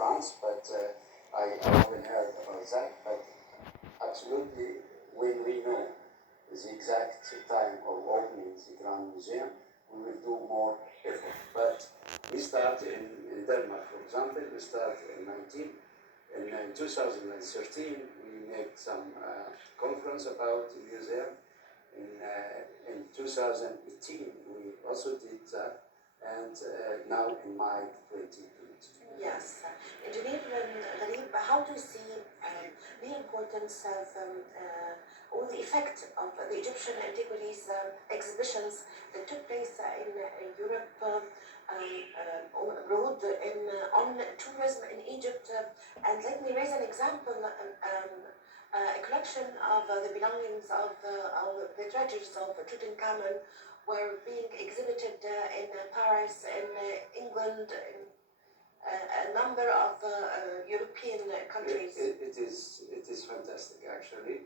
France, but I haven't heard about that. But absolutely, when we know the exact time of opening the Grand Museum, we will do more effort. But we start in Denmark, for example, we start in 2013, we make some conference about the museum. In 2018, we also did that, and now in May 2022. Yes. Engineer Gharib, how do you see the importance of or the effect of the Egyptian antiquities exhibitions that took place in Europe or abroad on tourism in Egypt? And let me raise an example. A collection of the belongings of the treasures of Tutankhamun were being exhibited in Paris, in England, in a number of European countries. It is fantastic, actually,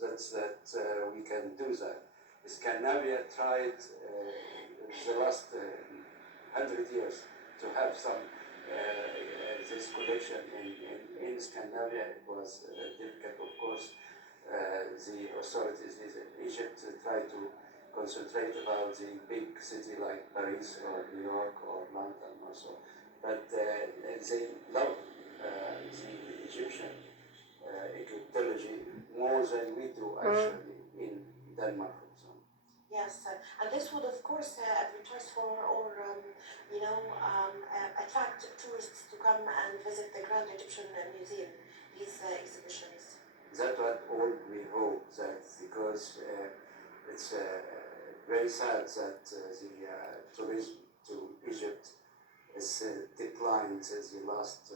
that we can do that. Scandinavia tried the last 100 years to have some this collection in Scandinavia. It was difficult, of course. The authorities in Egypt tried to concentrate about the big city like Paris or New York or London also. But they love the Egyptian Egyptology more than we do actually in Denmark, for example. Yes, and this would of course advertise for or attract tourists to come and visit the Grand Egyptian Museum, these exhibitions. That's what all we hope, that because it's very sad that the tourism to Egypt has declined the last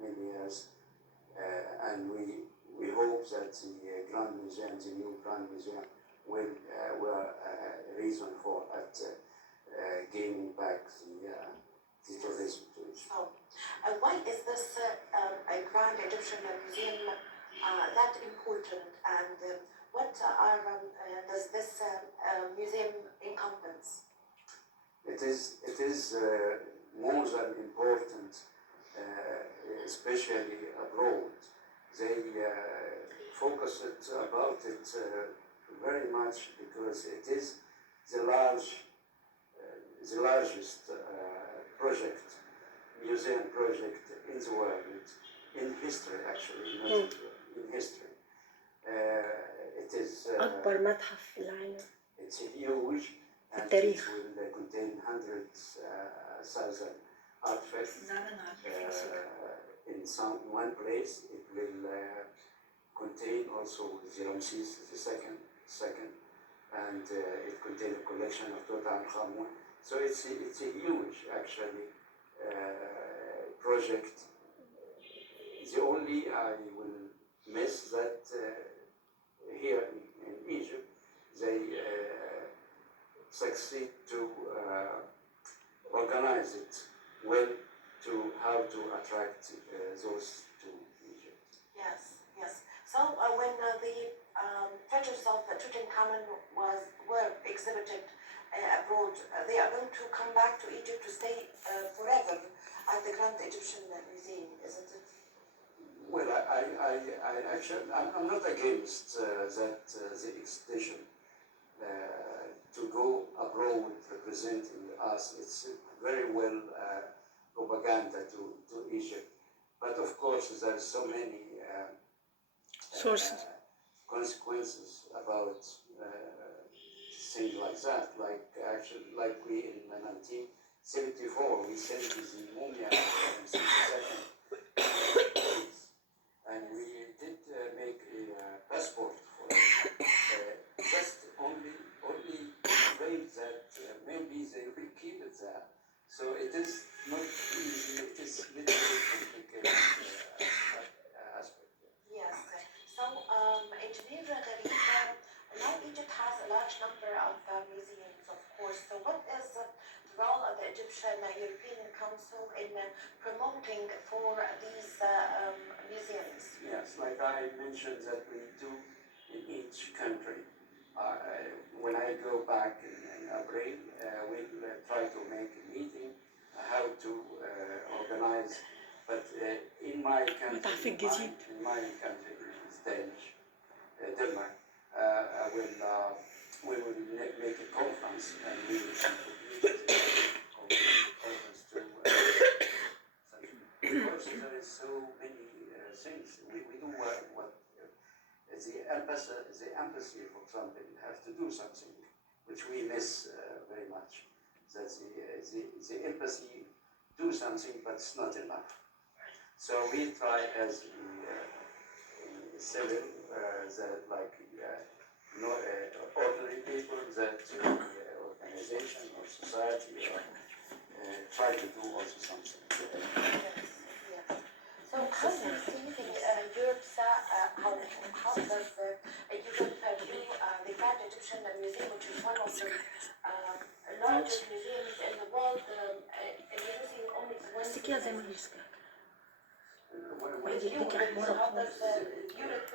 many years, and we hope that the Grand Museum, the new Grand Museum, will a reason for gaining back the tourism to Egypt. So, why is this a Grand Egyptian Museum that important, and what does this museum encompass? It is more than important, especially abroad. They focus about it very much because it is the largest museum project in the world, in history actually, not in history. It is أكبر متحف في العالم. It's huge, and التاريخ. it will contain hundreds thousand artifacts. In one place, it will contain also the Ramses II, and it contains a collection of Tutankhamun. So it's a huge actually project. The only I will miss that here in Egypt they succeed to organize it well, to how to attract those to Egypt. Yes. So when the treasures of Tutankhamun were exhibited abroad, they are going to come back to Egypt to stay forever at the Grand Egyptian Museum, isn't it? Well, I'm not against that the exhibition to go abroad representing us. It's very well propaganda to Egypt, but of course there are so many sources, consequences about things like that. Like we in 1974 we sent the mumia in 1962, and we did make a passport for it. Just only afraid that maybe they will keep it there. So it is not easy. It is a little bit complicated aspect. Yes. So, Engineer Gharib, now Egypt has a large number of museums, of course. So, what is the role of the Egyptian European Council in promoting for these museums? Yes, like I mentioned that we do in each country. When I go back in April, we'll try to make a meeting how to organize. But in my المتحف country, الجديد. in my country, which is Danish, Denmark, we will make a conference and we will contribute to conference to because there is so many things. We do what the embassy, for example, have to do something which we miss very much. That the embassy do something, but it's not enough. So we try as civil, ordinary people, that organization or society try to do also something. So how do you see Europe's, how does Europe view the Grand Egyptian Museum, which is one of the largest museums in the world, using only بس كده زي ما هي سكاك. with you, how does Europe